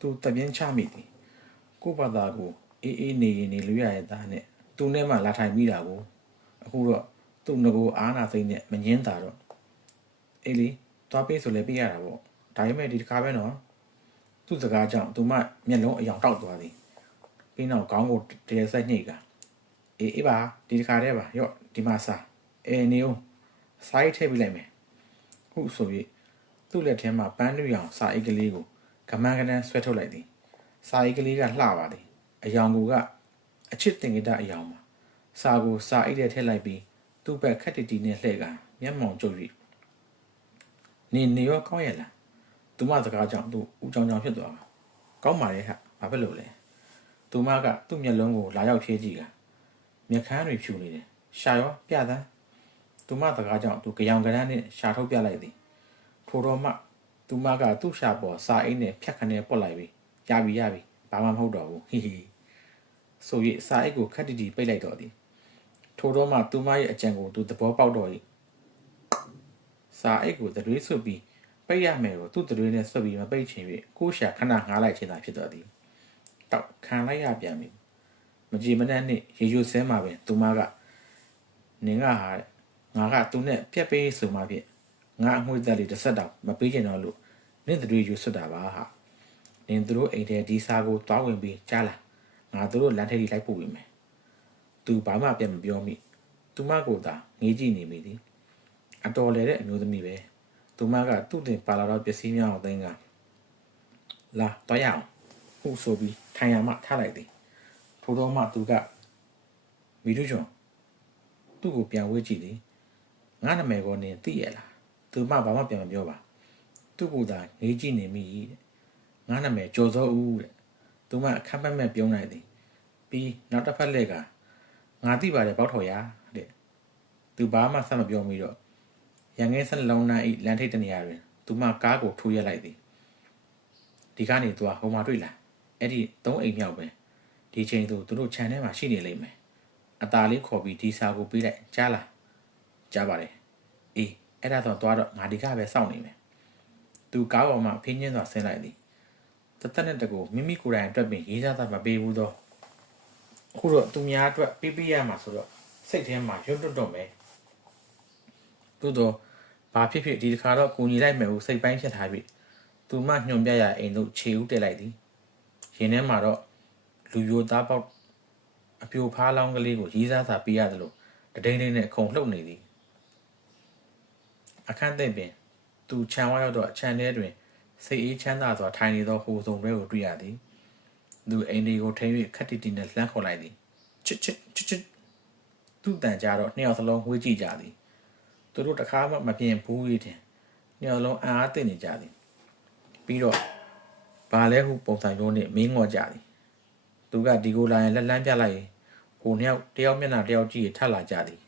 သူတပြင်းချမိသည်ကိုဘာသာကိုအေးနေရင်နေလူရရဲ့သားနဲ့သူနဲ့မှလာထိုင်မိတာကိုအခုတော့သူ့ငကိုအားနာသိမ့်နဲ့မငင်းတာတော့အေးလေသွားပေးဆိုလဲပေးရတာပေါ့ဒါပေမဲ့ဒီတစ်ခါပဲနော်သူ့စကားကြောင့်သူမမျက်လုံးအယောင်တောက်သွားသည်ပြီးနောက်ခေါင်းကိုတရဆက်ညှိကအေးပါဒီတစ်ခါတည်းပါရော့ဒီမှာစားနေဦးစားရိတ်ထည့်ပေးလိုက်မယ်ဟုဆို၍သူ့လက်ထဲမှာပန်းလူရောင်စာအိတ်ကလေးကိုကမန်းကနန်းဆွဲထုတ်လိုက်သည်စာအိတ်ကလေးကလှပါသည်အယောင်ကအချစ်တင်ကြတဲ့အယောင်မှာစာကိုစာအိတ်ထဲထည့်လိုက်ပြီးသူ့ဘက်ခက်တီတီနဲ့လှည့်ကမျက်မှောင်ကျုပ်၍နေရောကောင်းရဲ့လားသူမစကားကြောင့်သူ့ဦးချောင်းဖြစ်သွားတာကောင်းပါရဲ့ဟာဘာဖြစ်လို့လဲသူမကသူ့မျက်လုံးကိုလာရောက်ဖြေးကြည့်ကမျက်ခမ်းတွေဖြူနေတယ်ရှာရောပြသန်းသူမစကားကြောင့်သူကြောင်ကရမ်းနဲ့ရှာထုတ်ပြလိုက်သည်ထိုတော့မှသူမကသူ့ရှာပေါ်စာအိတ်နဲ့ဖြတ်ခနဲပုတ်လိုက်ပြီးရပြီဘာမှမဟုတ်တော့ဘူးဟီဟီဆို၍စာအိတ်ကိုခက်တီတီပိတ်လိုက်တော့သည်ထိုတော့မှသူမရဲ့အကြံကိုသူသဘောပေါက်တော့၏စာအိတ်ကိုသွေးဆွတ်ပြီးပိတ်ရမယ်ကိုသူ့သွေးနဲ့ဆွတ်ပြီးမပိတ်ချင်၍ကိုရှာခဏငားလိုက်ခြင်းသာဖြစ်တော့သည်တောက်ခံလိုက်ရပြန်ပြီမကြည်မနှက်နှင့်ရေရွဆဲမှာပင်သူမကနင်ကဟာငါကသူနဲ့ပြက်ပေးဆိုမှဖြင့်ငါအငွေ့သက်လေးတစ်ဆက်တောင်မပေးချင်တော့လို့နင့်သွေးရွဆွတ်တာပါဟာနင်တို့အိမ်ထဲဒီစာကိုတွားဝင်ပြီးကြားလာငါတို့လမ်းထိပ်ထိလိုက်ပို့ပေးမယ်သူဘာမှပြန်မပြောမိသူမကိုသာငေးကြည့်နေမိသည်အတော်လေတဲ့အမျိုးသမီးပဲသူမကသူ့တင်ပါလာတော့ပစ္စည်းများအောင်သိမ်းကလာတွားရအောင်ဟုဆိုပြီးထိုင်ရမှထားလိုက်သည်ထို့တော့မှသူကမီတူချွန်သူ့ကိုပြန်ဝေးကြည့်သည်ငါနာမည်ကိုနင်သိရလားသူမဘာမှပြန်မပြောပါသူ့ကိုသာငေးကြည့်နေမိတဲ့ငါနာမည်ကျော်စောဦးတဲ့သူမအခက်မက်မက်ပြုံးလိုက်သည်ပြီးနောက်တစ်ဖက်လှည့်ကငါသိပါတယ်ပေါက်ထော်ရတဲ့သူဘာမှဆက်မပြောမိတော့ရန်ငယ်ဆက်လုံးနိုင်လမ်းထိပ်တနေရာတွင်သူမကားကိုထိုးရက်လိုက်သည်ဒီကနေသူကဟိုမှာတွေ့လားအဲ့ဒီသုံးအိမ်မြောက်ပဲဒီချိန်သူတို့ခြံထဲမှာရှိနေလိမ့်မယ်အตาလေးခေါ်ပြီးဒီစာကိုပေးလိုက်ကြားလားကြားပါတယ်အေးအဲ့ဒါတော့သွားတော့ငါဒီကပဲစောင့်နေမယ်သူကားပေါ်မှာဖင်းချင်းစွာဆင်းလိုက်သည်တသက်နဲ့တကူမိမိကိုယ်တိုင်အတွက်ပင်ရေးစားတာမပေးဘူးတော့အခုတော့သူများအတွက်ပေးရမှာဆိုတော့စိတ်ထဲမှာရွတ်တွတ်မယ်သို့တော့ဘာဖြစ်ဖြစ်ဒီတစ်ခါတော့ကိုညီလိုက်မယ်ဟုစိတ်ပိုင်းဖြစ်ထားပြီသူမှညွန်ပြရအိမ်သို့ခြေဦးတက်လိုက်သည်ရင်ထဲမှာတော့လူယိုသားပေါက်အပြိုဖားလောင်းကလေးကိုရေးစားစာပေးရတယ်လို့တဒိန်းဒိန်းနဲ့ခုံလှုပ်နေသည်အခန်းသိမ့်ပင်သူခြံဝါရောက်တော့ခြံထဲတွင်စိတ်အေးချမ်းသာစွာထိုင်နေသောဟိုစုံတွဲကိုတွေ့ရသည်သူအိမ်လေးကိုထိန်း၍ခက်တီတီနဲ့လှမ်းခေါ်လိုက်သည်ချစ်သူ့တန်ကြတော့နှစ်ယောက်စလုံးဝေးကြည့်ကြသည်သူတို့တခါမှမပြင်ဘူး၏တင်နှစ်ယောက်လုံးအားသိနေကြသည်ပြီးတော့ဘာလဲဟုပုံစံမျိုးနဲ့မင်းငေါ်ကြသည်သူကဒီကိုလာရင်လက်လန်းပြလိုက်ရင်ဟိုနှစ်ယောက်တယောက်မျက်နှာတယောက်ကြည့်ရထလာကြသည်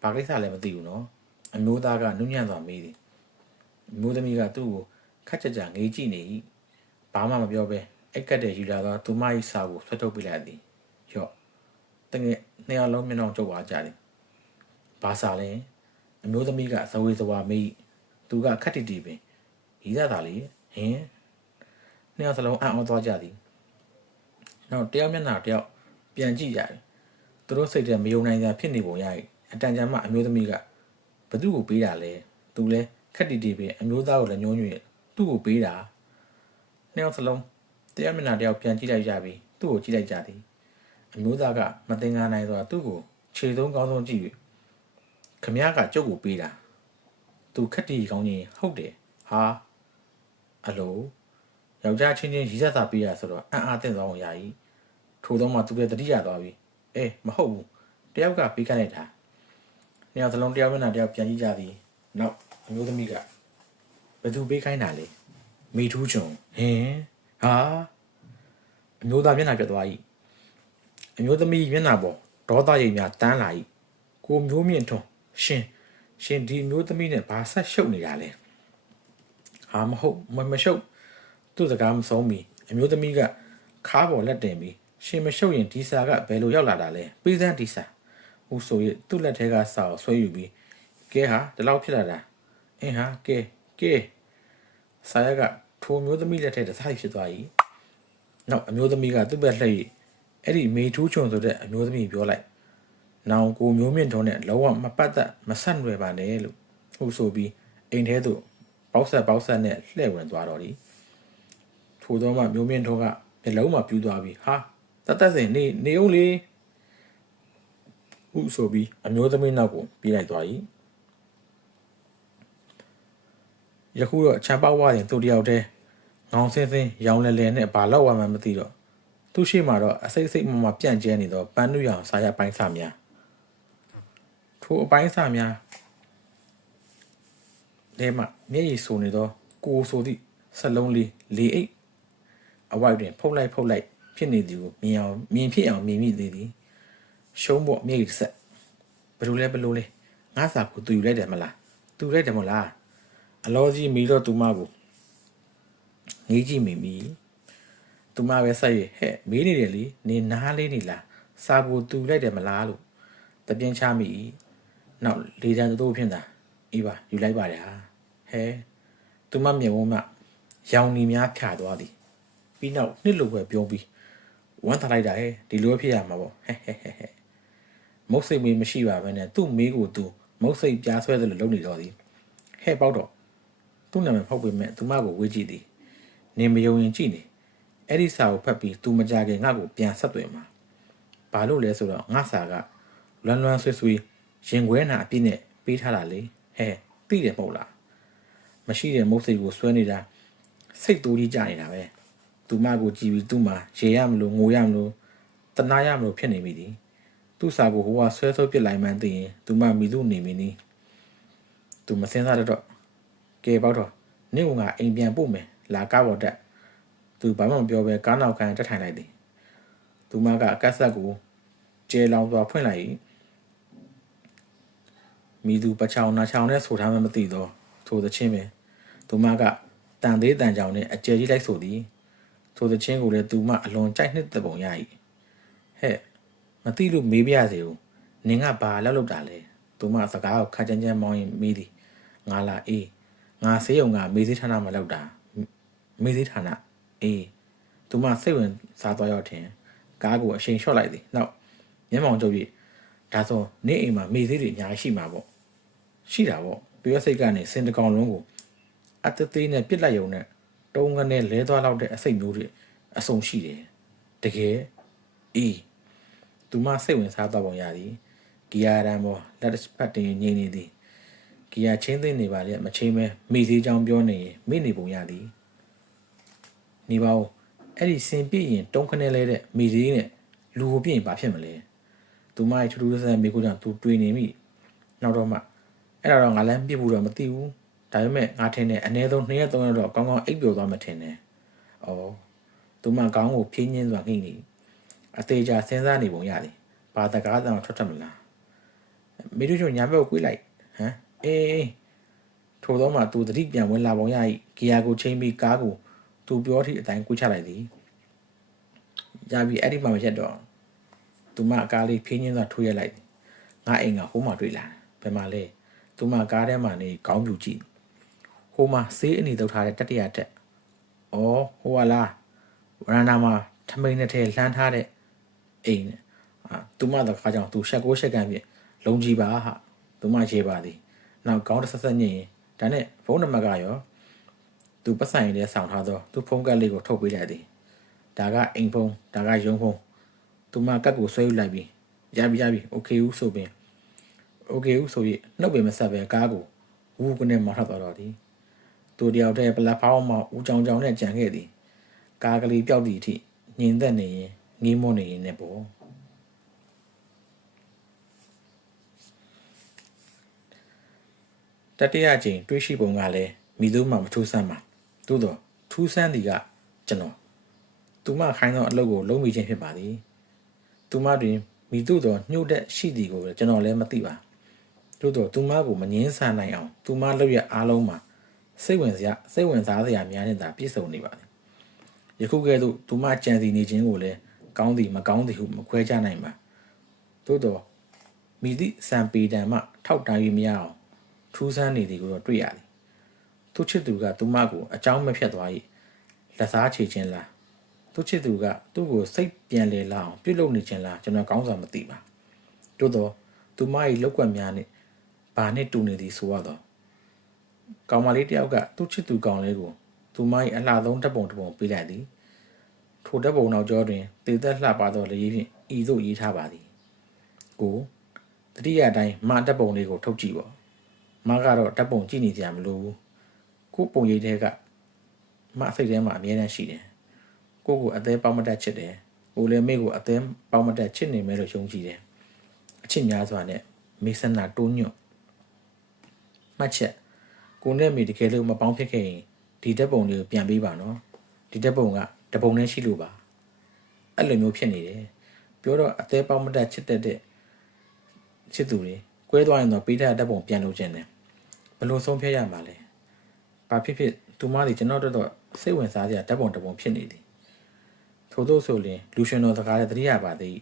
ဘာကိစ္စလဲမသိဘူးနော်အမျိုးသားကနုညံ့စွာမေးသည်အမျိုးသမီးကသူ့ကိုခက်ကြကြငေးကြည့်နေ၏ဘာမှမပြောဘဲအိတ်ကတ်တဲ့ယူလာတော့သူမ၏စာကိုဆွတ်ထုတ်ပြလိုက်သည်ရော့တကယ်နှစ်ယောက်လုံးမျက်နှာကျုပ်သွားကြသည်ဘာစာလဲအမျိုးသမီးကဇဝေဇဝါမေးသူကခက်တီတီပင်ရီးသားတာလေဟင်နှစ်ယောက်စလုံးအံ့ဩသွားကြသည်နောက်တယောက်မျက်နှာတယောက်ပြန်ကြည့်ကြတယ်သူတို့စိတ်ထဲမယုံနိုင်စရာဖြစ်နေပုံရ၏အတန်ကြာမှအမျိုးသမီးကဘသူ့ကိုပေးတာလဲသူလဲခက်တီတီပင်အမျိုးသားကိုလည်းညှိုးညွှဲသူ့ကိုပေးတာနှစ်ယောက်စလုံးတယောက်မျက်နှာတယောက်ပြန်ကြည့်လိုက်ကြပြီးသူ့ကိုကြည့်လိုက်ကြသည်အမျိုးသားကမတင်ကားနိုင်စွာသူ့ကိုခြေသုံးကောင်းဆုံးကြည့်၍ခမည်းကကျုပ်ကိုပေးတာသူခက်တီကောင်းကြီးဟုတ်တယ်ဟာအလိုယောက်ျားချင်းချင်းရီးစားတာပေးရဆိုတော့အံ့အားသင့်သွားအောင်ယာယီထို့သောမှသူလည်းတတိယသွားပြီမဟုတ်ဘူးတယောက်ကပေးခိုင်းလိုက်တာနှစ်ယောက်စလုံးတယောက်မျက်နှာတယောက်ပြန်ကြည့်ကြသည်နောက်အမျိုးသမီးကဘယ်သူပေးခိုင်းတာလဲမိထူးချုံဟင်ဟာအမျိုးသားမျက်နှာပြတ်သွား၏အမျိုးသမီးမျက်နှာပေါ်ဒေါသရိပ်များတန်းလာ၏ကိုမျိုးမြင့်ထွန်းရှင်ဒီမျိုးသမီးနဲ့ဘာဆက်ရှုပ်နေတာလဲဟာမဟုတ်မရှုပ်သူ့စကားမဆုံးမီအမျိုးသမီးကခါပေါ်လက်တင်ပြီးရှင်မရှုပ်ရင်ဒီစာကဘယ်လိုရောက်လာတာလဲပေးစမ်းဒီစာဟူဆိုရသူ့လက်ထဲကစာကိုဆွဲယူပြီးကဲဟာဒီလောက်ဖြစ်လာတာအင်းဟာကဲစာရက ထိုမျိုးသမီးလက်ထက်တစားဖြစ်သွား၏နောက်အမျိုးသမီးကသူ့ဘက်လှည့်အဲ့ဒီမေထူးချွန်ဆိုတဲ့အမျိုးသမီးပြောလိုက်နောင်ကိုမျိုးမြင့်ထုံးနဲ့လောကမပတ်သက်မဆက်နွယ်ပါနဲ့လို့ဟုတ်ဆိုပြီးအိမ်ထဲသို့ပေါက်ဆက်နဲ့လှည့်ဝင်သွားတော့သည်ထို့သောမှမျိုးမြင့်ထုံးကမျက်လုံးမှာပြူးသွားပြီးဟာတတ်စင်နေအောင်လေဟုတ်ဆိုပြီးအမျိုးသမီးနောက်ကိုပြေးလိုက်သွား၏ယခုတော့ချမ်းပေါက်ဝရင်သူတယောက်တည်းငောင်ဆင်းရောင်လဲနဲ့ဘာလောက်ဝမှမသိတော့သူရှိမှတော့အစိတ်မပြန့်ကျဲနေတော့ပန်းနုရောင်စားရပိုင်းစားများထိုအပိုင်းစားများထဲမှာမျက်ရည်ဆိုနေတော့ကိုဆိုသည့်စလုံးလေးလေအိတ်အဝိုက်တွင်ဖုတ်လိုက်ဖြစ်နေသည်ကိုမြင်ဖြစ်အောင်မြင်မိသေးသည်ရှုံးဖို့မျက်ရည်ဆက်ဘလို့လဲငါစာကိုသူယူလိုက်တယ်မလားသူလိုက်တယ်မလားအလောကြီးမီတော့သူမကိုငေးကြည့်မိသူမပဲဆက်ရဟဲ့မေးနေတယ်လေနေနားလေးနေလားစာကိုသူလိုက်တယ်မလားလို့တပြင်းချမိနောက်လေတန်းတို့ဖြစ်တာအေးပါယူလိုက်ပါတယ်ဟာဟဲသူမမျက်ဝန်းမှာရောင်နီများဖြာသွားသည်ပြီးနောက်နှစ်လိုပဲပြုံးပြီးဝမ်းထားလိုက်တာဟဲ့ဒီလိုဖြစ်ရမှာပေါ့ဟဲမုတ်စိတ်မေးမရှိပါဘဲနဲ့သူ့မေးကိုသူမုတ်စိတ်ပြားဆွဲသလိုလုပ်နေတော့သည်ဟဲ့ပေါက်တော့သူ့နာမည်ဖောက်ပေမဲ့သူမကိုဝေးကြည့်သည်နေမယုံရင်ကြည့်နေအဲ့ဒီစာကိုဖတ်ပြီးသူမကြခင်ငါ့ကိုပြန်ဆက်သွယ်မှာဘာလို့လဲဆိုတော့ငါစာကလွမ်းဆွေရင်ခွဲနာအပြည့်နဲ့ပေးထားတာလေဟဲ့သိတယ်မဟုတ်လားမရှိတဲ့မုတ်စိတ်ကိုဆွဲနေတာစိတ်တူးကြီးကြနေတာပဲသူမကိုကြည့်ပြီးသူ့မှာရေရမလို့ငိုရမလို့တနာရမလို့ဖြစ်နေမိသည်သူ့စာကိုဟိုကဆွဲပစ်လိုက်မှန်းသိရင်သူမမိသူနေမိနီးသူမစင်းစားတော့ကဲပေါက်တော့နင့်ကငါအိမ်ပြန်ပို့မယ်လာကားပေါ်တက်သူဘာမှမပြောပဲကားနောက်ခံတက်ထိုင်လိုက်သည်သူမကကတ်ဆက်ကိုကျဲလောင်သွားဖွင့်လိုက်မိသူပချောင်နာချောင်နဲ့ဆိုထားမှမသိတော့ထိုသချင်းပဲသူမကတန်သေးတန်ကြောင်နဲ့အကျယ်ကြီးလိုက်ဆိုသည်ထိုသချင်းကိုလည်းသူမအလွန်ကြိုက်နှစ်သက်ပုံရ၏ဟဲ့မသိလို့မေးပြရစေဦးနင်ကဘာလောက်တာလဲသူမစကားကိုခါကြမ်းမောင်းရင်မေးသည်ငါလာအေးငါဆေးရုံကမေးသေးဌာနမှာလောက်တာမေးသေးဌာနအေးသူမစိတ်ဝင်စားသွားရောက်တင်ကားကိုအရှိန်လျှော့လိုက်သည်နောက်မျက်မှောင်ကျုပ်၍ဒါဆိုနေ့အိမ်မှာမေးသေးတွေအများကြီးရှိမှာပေါ့ရှိတာပေါ့ပြောစိတ်ကနေစင်တကောင်လုံးကိုအတသေးနဲ့ပြစ်လိုက်ရုံနဲ့တုံးကနေလဲသွားလောက်တဲ့အစိတ်မျိုးတွေအဆုံရှိတယ်တကယ်အေးသူမစိတ်ဝင်စားသွားပုံရသည်ဂီယာရန်ပေါ်လက်ပတ်တင်ငြိမ်နေသည်ဂီယာချင်းသိနေပါလေမချင်းမဲမိသေးချောင်းပြောနေရင်မိနေပုံရသည်နေပါဦးအဲ့ဒီစင်ပြည့်ရင်တုံးခနဲ့လဲတဲ့မိသေးနဲ့လူကိုပြည့်ရင်ဘာဖြစ်မလဲသူမရဲ့ထူးထူးဆန်းဆန်းမိကိုကြောင့်သူတွေးနေမိနောက်တော့မှအဲ့ဒါတော့ငါလည်းပြစ်ဘူးတော့မသိဘူးဒါပေမဲ့ငါထင်တယ်အနည်းဆုံး2ရက်3ရက်တော့ကောင်းကောင်းအိပ်ပျော်သွားမှထင်တယ်။အော်သူမကောင်းကိုဖြင်းညင်းစွာငိမ့်နေအသေးချာစဉ်းစားနေပုံရသည်။ဘာတကားတောင်ထွက်မလား။မိတို့ညာဘက်ကိုကွေးလိုက်ဟမ်အေးထို့သောမှသူတတိပြန်ဝင်လာပုံရ၏ဂီယာကိုချိန်ပြီးကားကိုသူပြောထိအတိုင်းကွေးချလိုက်သည်။ရပြီအဲ့ဒီမှာမရက်တော့သူမကားလေးဖြင်းညင်းစွာထိုးရက်လိုက်ငါအိမ်ကဟိုးမှတွေ့လာဘယ်မှာလဲသူမကားထဲမှာနေခေါင်းပြူကြည့်ဟိုမှာဆေးအနီတုပ်ထားတဲ့တတိယတက်ဩဟိုကလားဝရန်နာမှာထမိန်နဲ့ထဲလှမ်းထားတဲ့အိမ်နဲ့သူမတော့ခါကြောင်သူရှက်ကိုရှက်ကန်ပြလုံကြီးပါဟာသူမရေးပါသည်နောက်ခေါင်းတစ်ဆက်ညင်ဒါနဲ့ဖုန်းနံပါတ်ကရောသူပတ်ဆိုင်လေးဆောင်ထားတော့သူဖုန်းကတ်လေးကိုထုတ်ပေးလိုက်သည်ဒါကအိမ်ဖုန်းဒါကရုံးဖုန်းသူမကတ်ကိုဆွဲယူလိုက်ပြီးရပြီโอเคဦးဆိုပင်โอเคဦးဆိုပြီးနှုတ်ပင်မဆက်ပဲကားကိုဝူးကနေမောင်းထွက်သွားတော့သည်သူတယောက်တည်းပလက်ဖောင်းမှာဦးကြောင်နဲ့ကြံခဲ့သည်ကားကလေးပျောက်သည့်အထိညင်သက်နေရင်ငေးမောနေရင်နဲ့ပေါ့တတိယအကြိမ်တွေးရှိပုံကလည်းမိသူမှမထူးဆန်းပါသို့တော့ထူးဆန်းသည်ကကျွန်တော်သူမခိုင်းသောအလုပ်ကိုလုံးမိခြင်းဖြစ်ပါသည်သူမတွင်မိသူသောညှို့တဲ့ရှိသည်ကိုကျွန်တော်လည်းမသိပါတို့တော့သူမကိုမငင်းဆန်နိုင်အောင်သူမလုပ်ရအားလုံးမှာစိတ်ဝင်စားစရာများနေတာပြည့်စုံနေပါတယ်ယခုကဲ့သို့သူမကြံစီနေခြင်းကိုလည်းကောင်းသည်မကောင်းသည်ဟုမခွဲခြားနိုင်ပါတို့တော့မိသည့်စံပေတံမှထောက်တိုင်းမရအောင်ထူးဆန်းနေသည်ကိုတော့တွေ့ရသည်သူချစ်သူကသူမကိုအကြောင်းမဖြတ်သွား၏ လက်စားချေခြင်းလားသူချစ်သူကသူ့ကိုစိတ်ပြန်လေလာအောင်ပြုတ်လုပ်နေခြင်းလားကျွန်တော်ကောင်းစွာမသိပါတို့တော့သူမ၏လောက်ကွက်များနဲ့ဘာနဲ့တူနေသည်ဆိုတော့ကောင်မလေးတယောက်ကသူ့ချစ်သူကောင်လေးကိုသူမ၏အလှဆုံးဓာတ်ပုံတစ်ပုံပေးလိုက်သည်ထိုဓာတ်ပုံနောက်ကျောတွင်တည်သက်လှပသောလေးဖြင့်ဤသို့ရေးထားပါသည်ကိုတတိယအတိုင်းမဓာတ်ပုံလေးကိုထုတ်ကြည့်ပါမကတော့ဓာတ်ပုံကြည့်နေကြမလို့ကိုပုံရိပ်တဲ့ကမစိတ်ထဲမှာအမြဲတမ်းရှိတယ်ကိုကိုအသေးပေါက်မတက်ချစ်တယ်ကိုလည်းမိကိုအသေးပေါက်မတက်ချစ်နေမယ်လို့ယုံကြည်တယ်အချစ်များစွာနဲ့မေဆန္ဒတိုးညွတ်မှတ်ချက်ကိုနဲ့မိတကယ်လို့မပေါင်းဖြစ်ခဲ့ရင်ဒီဓာတ်ပုံလေးကိုပြန်ပေးပါနော်ဒီဓာတ်ပုံကတပုံနဲ့ရှိလို့ပါအဲ့လိုမျိုးဖြစ်နေတယ်ပြောတော့အသေးပေါက်မတက်ချစ်တဲ့ချစ်သူတွေကွဲသွားရင်တော့ပေးတဲ့ဓာတ်ပုံပြန်လုပ်ခြင်းတယ်ဘလို့ဆုံးဖြတ်ရမှာလဲဘာဖြစ်ဖြစ်သူမတွေကျွန်တော်တို့တော့စိတ်ဝင်စားစရာဓာတ်ပုံတစ်ပုံဖြစ်နေသည်ထို့သောဆိုရင်လူရှင်တော်စကားနဲ့တတိယပါသည်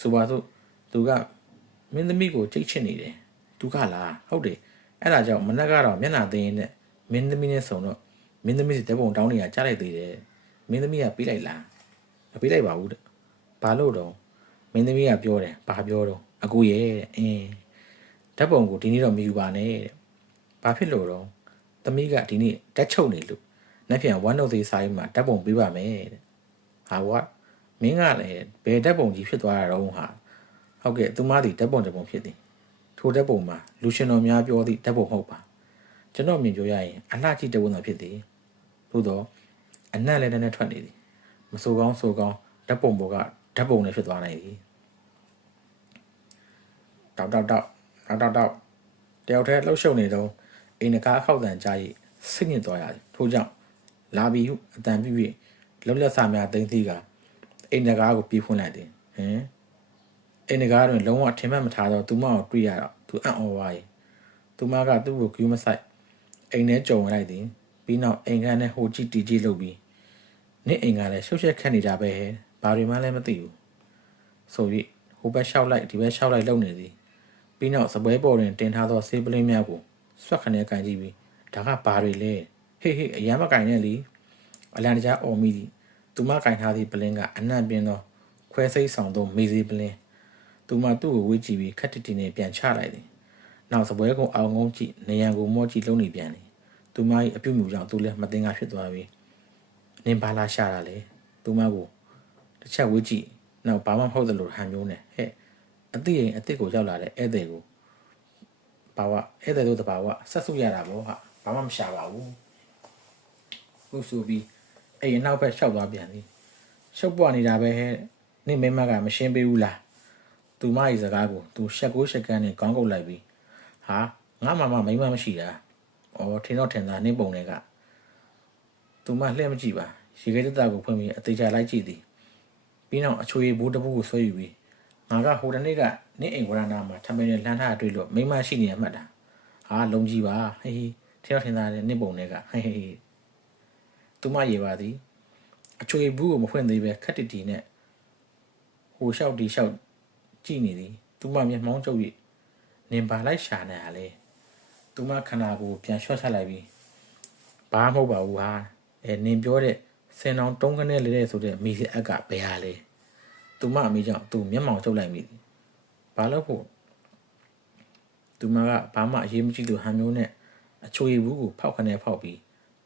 ဆိုပါစို့သူကမင်းသမီးကိုကြိတ်ချစ်နေတယ်သူကလားဟုတ်တယ်အဲ့ဒါကြောင့်မနက်ကတော့မျက်နှာသိရင်နဲ့မင်းသမီးနဲ့ဆုံတော့မင်းသမီးစီဓာတ်ပုံတောင်းနေတာကြားလိုက်သေးတယ်မင်းသမီးကပေးလိုက်လားမပေးလိုက်ပါဘူးတဲ့ဘာလို့တော့မင်းသမီးကပြောတယ်ဘာပြောတော့အကူရဲ့ဓာတ်ပုံကိုဒီနေ့တော့မယူပါနဲ့တဲ့ဘာဖြစ်လို့တော့သမီးကဒီနေ့ဓာတ်ချုပ်နေလို့နောက်ပြန်1 note သေးစာရေးမှာဓာတ်ပုံပေးပါမယ်တဲ့ဟာဝါမင်းကလည်းဘယ်ဓာတ်ပုံကြီးဖြစ်သွားတာတော့ဟာဟုတ်ကဲ့သူမသည်ဓာတ်ပုံတစ်ပုံဖြစ်သည်ထိုဓာတ်ပုံမှာလူရှင်တော်များပြောသည့်ဓာတ်ပုံမဟုတ်ပါကျွန်တော်မြင်ကြရရင်အလှကြီးတဝန်းသာဖြစ်သည်သို့တော့အနက်လည်းနဲ့ထွက်နေသည်မဆိုကောင်းဆိုကောင်းဓာတ်ပုံပေါ်ကဓာတ်ပုံနဲ့ဖြစ်သွားနိုင်သည်တောက်တယောက်တယောက်တည်းလှုပ်ရှုပ်နေတော့အိမ်ကားခောက်တန်ကြား၍စိတ်ညစ်သွားရသည်ထို့ကြောင့်လာပြီးဟုအတန်ပြည့်၍လှုပ်လက်စာများသိသိကအိမ်ကားကိုပြေးဖွင့်လိုက်သည်အိမ်ကားတွင်လုံးဝထင်မှတ်မထားတော့သူမကိုတွေ့ရတော့သူအံ့ဩသွား၏သူမကသူ့ကိုဂူးမဆိုင်အိမ်ထဲကြုံလိုက်သည်ပြီးနောက်အိမ်ခန်းနဲ့ဟိုကြည့်တီကြည့်လုပ်ပြီးနေ့အိမ်ကလည်းရှုပ်ရှက်ခက်နေကြပဲဘာတွေမှလည်းမသိဘူးဆို၍ဟိုဘက်လျှောက်လိုက်ဒီဘက်လျှောက်လိုက်လုပ်နေသည်ပြီးနောက်စပွဲပေါ်တွင်တင်ထားသောဆေးပလင်းများကိုဆွတ်ခနဲ့ကန်ကြည့်ပြီးဒါကဘာတွေလဲဟေးအရမ်းမကန်နဲ့လीအလန်တကြားအော်မိသည်သူမကန်ထားသည့်ပလင်းကအနံ့ပြင်းသောခွဲစိတ်ဆောင်သောမေးစေးပလင်းသူမသူ့ကိုဝေးကြည့်ပြီးခက်တီတီနဲ့ပြန်ချလိုက်သည်နောက်စပွဲကုံအောင်ငုံကြည့်နေရန်ကိုမော့ကြည့်လုံးနေပြန်သည်သူမ၏အပြုတ်မြူကြောင့်သူလည်းမသိငါဖြစ်သွားပြီးနင်ဘာလာရှာတာလဲသူမကိုတစ်ချက်ဝေးကြည့်နောက်ဘာမှမဟုတ်သလိုဟန်မျိုးနဲ့ဟဲ့အတိရင်အစ်စ်ကိုရောက်လာတဲ့ဧည့်သည်ကိုဘာဝဧည့်သည်တို့တဘာဝဆက်စုရတာပေါ့ဟာဘာမှမရှာပါဘူးဟုတ်ဆိုပြီးအဲ့အနောက်ဘက်ရှောက်သွားပြန်သည်ရှုပ်ပွားနေတာပဲဟဲ့နင့်မိမကမရှင်းပေးဘူးလားသူမ၏စကားကိုသူရှက်ကိုရှက်ကန်းနဲ့ခေါင်းကုပ်လိုက်ပြီးဟာငါမှမိမမရှိတာအော်ထင်တော့ထင်တာနင့်ပုံတွေကသူမလှည့်မကြည့်ပါရေခဲတက်တာကိုဖွင့်ပြီးအသေးချာလိုက်ကြည့်သည်ပြီးနောက်အချွေဘိုးတပူကိုဆွဲယူပြီးငါကဟိုတနေ့ကနင့်အိမ်ဝရဏမှာထမင်းနဲ့လှမ်းထားတွေ့လို့မိမရှိနေရမှတ်တာဟာလုံကြီးပါဟေးထင်တော့ထင်တာနဲ့နင့်ပုံတွေကဟေးသူမရေပါသည်အချွေဘူးကိုမဖွင့်သေးပဲခက်တီတီနဲ့ဟိုလျှောက်တီလျှောက်ကြည့်နေသည်သူမမျက်မှောင်းကျုပ်၍နင်ပါလိုက်ရှာနေရလေသူမခန္ဓာကိုယ်ပြန်လျှော့ချလိုက်ပြီးဘာမဟုတ်ပါဘူးဟာနင်ပြောတဲ့စင်အောင်တုံးကနေလေတဲ့ဆိုတဲ့မိစေအက်ကဘယ်ဟာလဲသူမအမိကြောင့်သူမျက်မှောင်ကျုပ်လိုက်မိသည်ဘာလို့ဖို့သူမကဘာမှအရေးမကြီးသူဟန်မျိုးနဲ့အချွေဘူးကိုဖောက်ခနဲ့ဖောက်ပြီး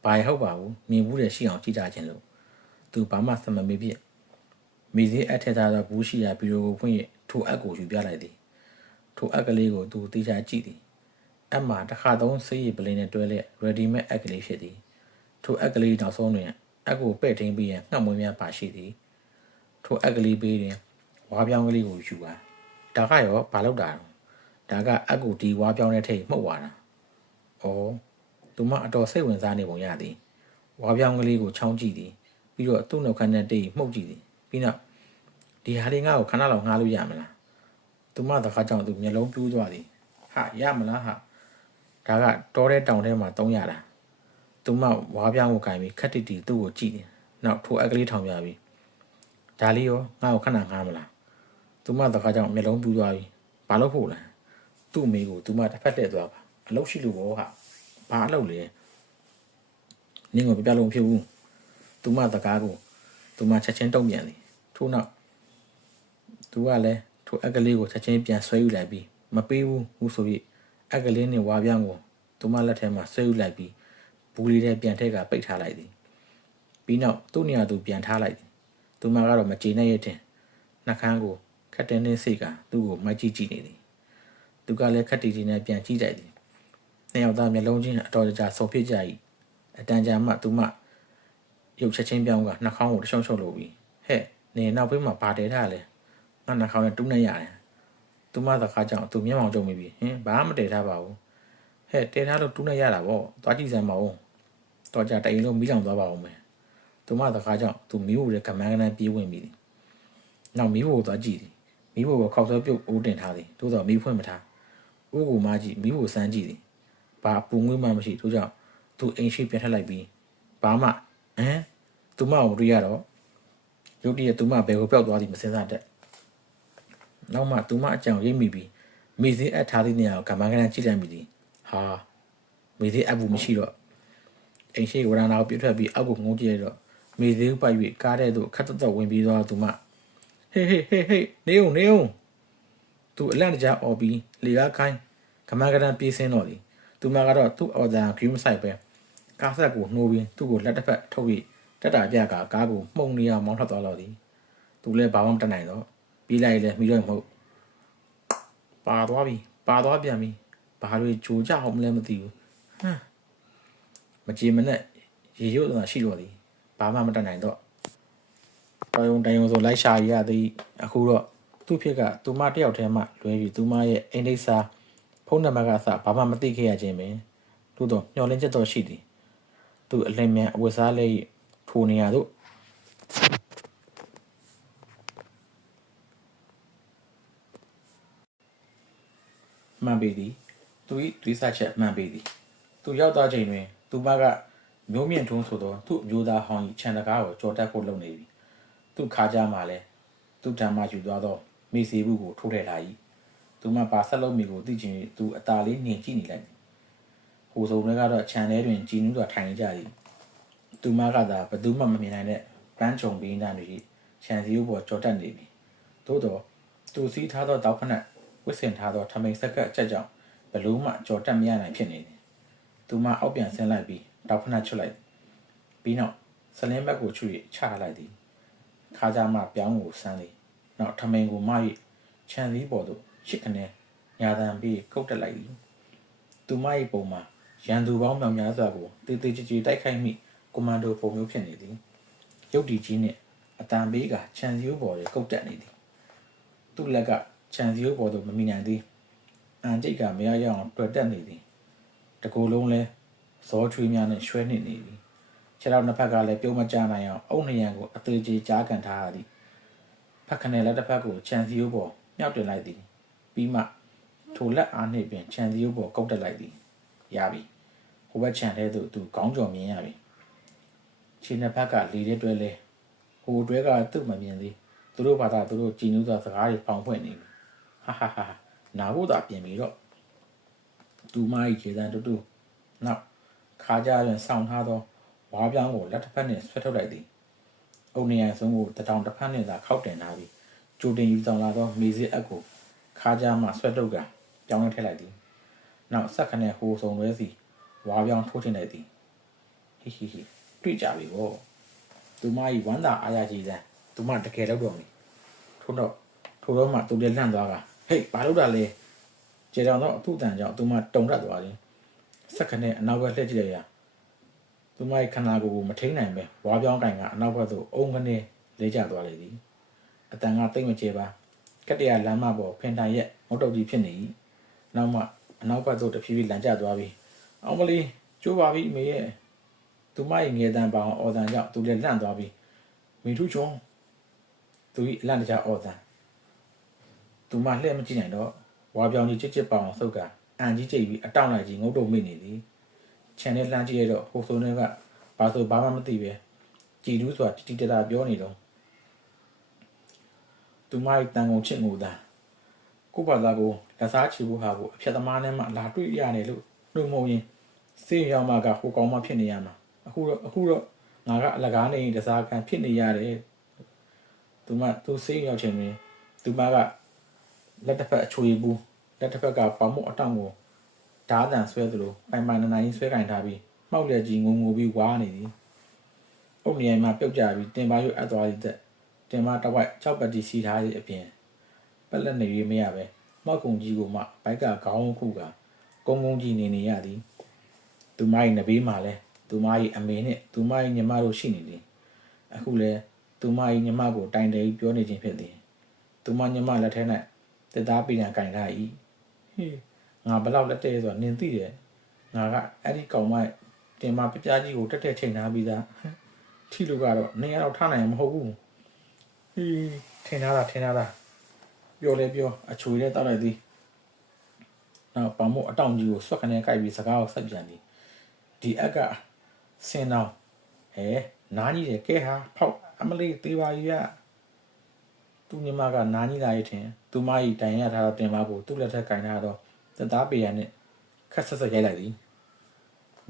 ဘာရဟုတ်ပါဘူးမြင်ဘူးတဲ့ရှိအောင်ကြည့်ကြခြင်းလို့သူဘာမှစမမေးပြမိစေအထက်သားသောဘူးရှိရာဘီရိုကိုဖွင့်ရထိုအက်ကိုယူပြလိုက်သည်ထိုအက်ကလေးကိုသူတေချာကြည့်သည်အမှတစ်ခါသုံးဆေးရည်ပလင်းနဲ့တွဲလက် ready made အက်ကလေးဖြစ်သည်ထိုအက်ကလေးနောက်ဆုံးတွင်အက်ကိုပဲ့ထင်းပြီးရန်ငှက်မွေးများပါရှိသည်ထိုအက်ကလေးပေးတွင်ဝါပြောင်းကလေးကိုယူပါဒါကရောဘာလုပ်တာဒါကအက်ကိုဒီဝါပြောင်းတဲ့ထိတ်မှုတ်သွားတာဩသူမအတော်စိတ်ဝင်စားနေပုံရသည်ဝါပြောင်းကလေးကိုချောင်းကြည့်သည်ပြီးတော့သူ့နှုတ်ခမ်းနဲ့တိတ်မှုတ်ကြည့်သည်ပြီးနောက်ဒီဟာလေးငါ့ကိုခဏလောက်ငှားလို့ရမလားသူမတခါကြောင့်သူမျက်လုံးပြူးသွားသည်ဟာရမလားဟာဒါကတောတဲ့တောင်ထဲမှာတုံးရတာသူမဝါပြောင်းကိုကင်ပြီးခက်တီတီသူ့ကိုကြည့်တယ်နောက်ထိုအက်ကလေးထောင်ပြပြီးဒါလေးရောငါ့ကိုခဏငှားမလားသူမတခါကြောင့်မျက်လုံးပြူးသွားပြီးဘာလို့ဖို့လဲသူ့အမေကိုသူမတစ်ဖက်တက်သွားပါအလုပ်ရှိလို့ဘောဟာဘာအလုပ်လဲနင်းကိုပြပြလို့မဖြစ်ဘူး သူမတကားကိုသူမချက်ချင်းတုံ့ပြန်သည်ထို့နောက်သူကလည်းထိုအက်ကလေးကိုချက်ချင်းပြန်ဆွဲယူလိုက်ပြီးမပေးဘူးဟုဆိုပြီးအက်ကလေးနှင့်ဝါပြောင်းကိုသူမလက်ထဲမှာဆွဲယူလိုက်ပြီးဘူးလေးထဲပြန်ထည့်ကပိတ်ထားလိုက်သည်ပြီးနောက်သူ့နေရာသူပြန်ထားလိုက်သည်သူမကတော့မကြေနပ်ရတဲ့နှာခမ်းကိုခက်တင်းနှင်းစိတ်ကသူ့ကိုမိုက်ကြည့်နေသည်သူကလည်းခက်တီတီနဲ့ပြန်ကြည့်လိုက်သည်နှစ်ယောက်သားမျက်လုံးချင်းအတော်ကြာဆုံဖြစ်ကြ၏အတန်ကြာမှသူမရုပ်ချက်ချင်းပြောင်းကနှာခေါင်းကိုတရှုံရှုံလို့ပြီးဟဲ့နေနောက်ဖေးမှာဘာတဲထားလဲငါနှာခေါင်းနဲ့တူးနေရတယ်သူမသခါကြောင့်သူမျက်မှောင်ကျုံမိပြီဟင်ဘာမှမတဲထားပါဘူးဟဲ့တဲထားလို့တူးနေရတာပေါ့သွားကြည့်စမ်းပါဦးတော့ကြတအိမ်လုံးမီးလောင်သွားပါဦးမယ်သူမသခါကြောင့်သူမီးဖို့တဲ့ကမန်းကနန်းပြေးဝင်ပြီနောက်မီးဖို့သွားကြည့်သည်မီးဖို့ကခောက်ဆွဲပြုတ်အိုးတင်ထားသည်သို့တော်မီးဖွင့်မထားအိုးကိုမကြည့်မီးဖို့စမ်းကြည့်သည်ဘာပူငွေးမှမရှိထို့ကြောင့်သူအိမ်ရှိပြန်ထက်လိုက်ပြီးဘာမှသူမကိုတွေ့ရတော့ရုတ်တရက်သူမဘယ်ကိုပျောက်သွားသည်မစင်စားတတ်နောက်မှသူမအကြောင်ရိပ်မိပြီးမေးသေးအပ်ထားသည့်နေရာကိုကမန်းကနန်းကြည့်လိုက်မိသည်ဟာမေးသေးအပ်ဘူးမရှိတော့အိမ်ရှိဝရဏာကိုပြတ်ထွက်ပြီးအောက်ကိုငုံကြည့်ရတော့မေးသေးပိုက်၍ကားတဲ့သို့ခတ်တော့ဝင်ပြီးသွားသူမဟေးနေအောင်သူအလန့်တကြားអော်ပြီးလေကားခိုင်းကမန်းကနန်းပြေးစင်းတော့သည်သူမကတော့သူ့အော်ဒန်ဂယူးမဆိုင်ပဲကားဆက်ကိုနှိုးပြီးသူ့ကိုလက်တစ်ဖက်ထုတ်ပြီးတက်တာပြကားကိုမှုန်နေအောင်မောင်းထွက်သွားတော့သည်သူလည်းဘာမှမတတ်နိုင်တော့ပြီးလိုက်လဲမိတော့မဟုတ်ပါသွားပြန်ပြီဘာတွေကြိုကြအောင်မလဲမသိဘူးမကြည်မနဲ့ရေရုပ်သာရှိတော့သည်ဘာမှမတတ်နိုင်တော့တော်ရုံတိုင်ရုံဆိုလိုက်ရှာရသည်အခုတော့သူ့ဖြစ်ကသူမတယောက်တည်းမှလွဲပြီးသူမရဲ့အိမ်ဒိတ်စာဖုန်းနံပါတ်ကစဘာမှမသိခဲ့ရခြင်းပင်သို့တော့မျှော်လင့်ချက်တော့ရှိသည်သူအလင်းမြန်အဝတ်စားလေးထိုနေရာသို့မှန်ပေသည်သူ၏တွေးဆချက်မှန်ပေသည်သူရောက်သွားချိန်တွင်သူမကမျိုးမြင့်ထုံးဆိုသောသူ့မျိုးသားဟောင်း၏ခြံတကားကိုကြော်တက်ဖို့လုပ်နေပြီသူ့ခါကြားမှာလည်းသူ့ဓမ္မယူသွားသောမေစီဘူးကိုထိုးထည့်ထား၏သူမပါဆက်လုံးမီကိုသိချင်သူအသာလေးနှင်ကြည့်နေလိုက်ဟိုစုံတွေကတော့ခြံထဲတွင်ကြည်နူးစွာထိုင်နေကြသည်သူမကသာဘသူမှမမြင်နိုင်တဲ့ပန်းချုံပင်းသားတွေခြံစည်းပေါ်ကြော်တက်နေပြီသို့တော့သူစီးထားသောတောက်ဖက်ဝစ်စင်ထားသောထမိန်ဆက်ကပ်အချက်ကြောင့်ဘလို့မှကြော်တက်မရနိုင်ဖြစ်နေသည်သူမအောက်ပြန်ဆင်းလိုက်ပြီးတောက်ဖက်ချွတ်လိုက်ပြီးနောက်ဆလင်းဘက်ကိုချွတ်ချလိုက်သည်ခါကြမှပြောင်းကိုဆန်းသည်နောက်ထမိန်ကိုမ၍ခြံစည်းပေါ်သို့ရှစ်ခနဲညာတန်ပြီးကုတ်တက်လိုက်သည်သူမ၏ပုံမှာရန်သူပေါင်းမြောင်များစွာကိုတေးသေးကြည်တိုက်ခိုက်မိကွန်မန်ဒိုပုံမျိုးဖြစ်နေသည်ရုပ်တည်ကြီးနှင့်အတန်ပေးကခြံစည်းပေါ်တွင်ကုတ်တက်နေသည်သူ့လက်ကခြံစည်းပေါ်သို့မမိနိုင်သည်အန်ကျိတ်ကမရရအောင်တွေ့တက်နေသည်တကူလုံးလဲဇောချွေးများနဲ့ရွှဲနှိမ့်နေသည်ခြေထောက်နှစ်ဖက်ကလည်းပြုံးမကြနိုင်အောင်အုတ်နှရံကိုအသေးကြီးကြားကန်ထားရသည်ဖက်ခနဲလက်တစ်ဖက်ကိုခြံစည်းပေါ်မြောက်တင်လိုက်သည်ပြီးမှထိုလက်အားနှင့်ပင်ခြံစည်းပေါ်ကုတ်တက်လိုက်သည်ရပြီဟိုဘက်ခြံထဲသို့သူခေါင်းကျော်မြင်ရပြီခြေနှစ်ဖက်ကလေထဲတွဲလဲဟိုတွဲကသူ့မမြင်သေးသူတို့ဘာသာသူတို့ကြည်နူးသောစကားတွေပေါင်ဖွင့်နေပြီဟာနာဖို့သာပြင်ပြီးတော့သူမ၏ခြေစမ်းတူနောက်ခါကြတွင်ဆောင်းထားသောဝါးပြောင်းကိုလက်တစ်ဖက်နှင့်ဆွဲထုတ်လိုက်သည်အုံနေရဆုံးကိုတထောင်တစ်ဖက်နှင့်သာခောက်တင်ထားပြီးကြိုတင်ယူဆောင်လာသောမေစစ်အပ်ကိုခါကြမှဆွဲထုတ်ကပြောင်းလဲထည့်လိုက်သည်နောက်ဆက်ခနဲ့ဟိုဆုံလွဲစီဝါးပြောင်းထိုးထင်လိုက်သည်ဟိတွေ့ကြပြီဗောသူမ၏ဝမ်းသာအားရကြီးစမ်းသူမတကယ်တော့တော်ပြီထို့တော့မှသူလည်းလန့်သွားကဟေးဘာလုပ်တာလဲကျေတောင်တော့အထုတန်ကြောင့်သူမတုံတက်သွားတယ်ဆက်ခနဲ့အနောက်ဘက်လှည့်ကြည့်လိုက်ရသူမ၏ခန္ဓာကိုယ်ကိုမထိန်နိုင်ပဲဝါးပြောင်းကင်ကအနောက်ဘက်သို့အုံကနေလဲကျသွားလေသည်အတန်ကတိတ်မကျေပါကတ္တရာလမ်းမပေါ်ဖင်တိုင်ရက်မုတ်တုတ်ကြီးဖြစ်နေ၏နောက်မှအနောက်ဘက်သို့တဖြည်းဖြည်းလမ်းကျသွားပြီးအောင်မလီကျိုးပါပြီမေရဲ့သူမ၏ငယ်တန်းပေါင်းအော်တန်ကြောင့်သူလည်းလန့်သွားပြီးမိထုချုံသူ၏အလန့်တကြားအော်တန်သူမလှည့်မကြည့်နိုင်တော့ဝါပြောင်ကြီးချစ်ပေါအောင်ဆုပ်ကအန်ကြီးကြိတ်ပြီးအတောင့်လိုက်ကြီးငုတ်တုတ်မိနေသည်ခြံထဲလှမ်းကြည့်ရတော့ဟိုဆိုးတွေကဘာဆိုဘာမှမသိပဲကြည်တူးစွာတိတတာပြောနေတော့သူမ၏တန်ကုန်ချစ်ငိုသားကိုဘာသာကိုလက်စားချီဖို့ဟာကိုအဖြတ်သမားနဲ့မှလာတွေ့ရတယ်လို့နှုတ်မုံရင်စေးရောင်မကဟိုကောင်မှဖြစ်နေရမှာအခုတော့ ငါကအလကားနေတစားခံဖြစ်နေရတယ်သူမသူစိတ်ရောက်ချင်တယ်သူမကလက်တစ်ဖက်အချွေဘူးလက်တစ်ဖက်ကပေါမုတ်အတောင်ကိုဓာတ်တန်ဆွဲသလိုပိုင်ပိုင်နိုင်ဆွဲကင်ထားပြီးမှောက်လက်ကြီးငုံငိုပြီးဝါနေသည်အုတ်နေရာမှာပြုတ်ကြပြီးတင်ပါရွတ်အပ်သွားသည်တဲ့တင်ပါတစ်ဝိုက်6ပတ်တီစီထားသည့်အပြင်ပက်လက်နေရမရပဲမောက်ကုံကြီးကိုမှဘိုက်ကခေါင်းခုကကုန်းကုန်းကြီးနေရသည်သူမ၏နဘေးမှာလဲသူမ၏အမေနှင့်သူမ၏ညီမတို့ရှိနေသည်အခုလဲသူမ၏ညီမကိုတိုင်တယ်ပြောနေခြင်းဖြစ်သည်သူမညီမလက်ထဲ၌တက်သားပြည်ကင်ထား၏ဟေးငါဘလောက်လက်တဲဆိုတော့နင်သိတယ်ငါကအဲ့ဒီကောင်မတင်မပပြားကြီးကိုတက်တက်ချိန်ထားပြီးသားထိလို့ကတော့နေရတော့ထားနိုင်မှာမဟုတ်ဘူးဟေးထင်ထားတာပြောလဲပြောအချွေလဲတောက်လိုက်သည်နောက်ပေါမို့အတောင်ကြီးကိုဆွတ်ခနဲ့ကိုက်ပြီးစကားကိုဆက်ပြန်သည်ဒီအက်ကစင်တော်ဟဲနားကြီးတယ်ကဲဟာဖောက်အမလေးသေးပါကြီးရသူညီမကနားကြီးလာရထင်သူမကြီးတိုင်ရထားတော့တင်ပါကိုသူ့လက်ထက်ကင်ထားတော့တသားပေရနဲ့ခက်ဆက်ဆက်ရိုက်လိုက်သည်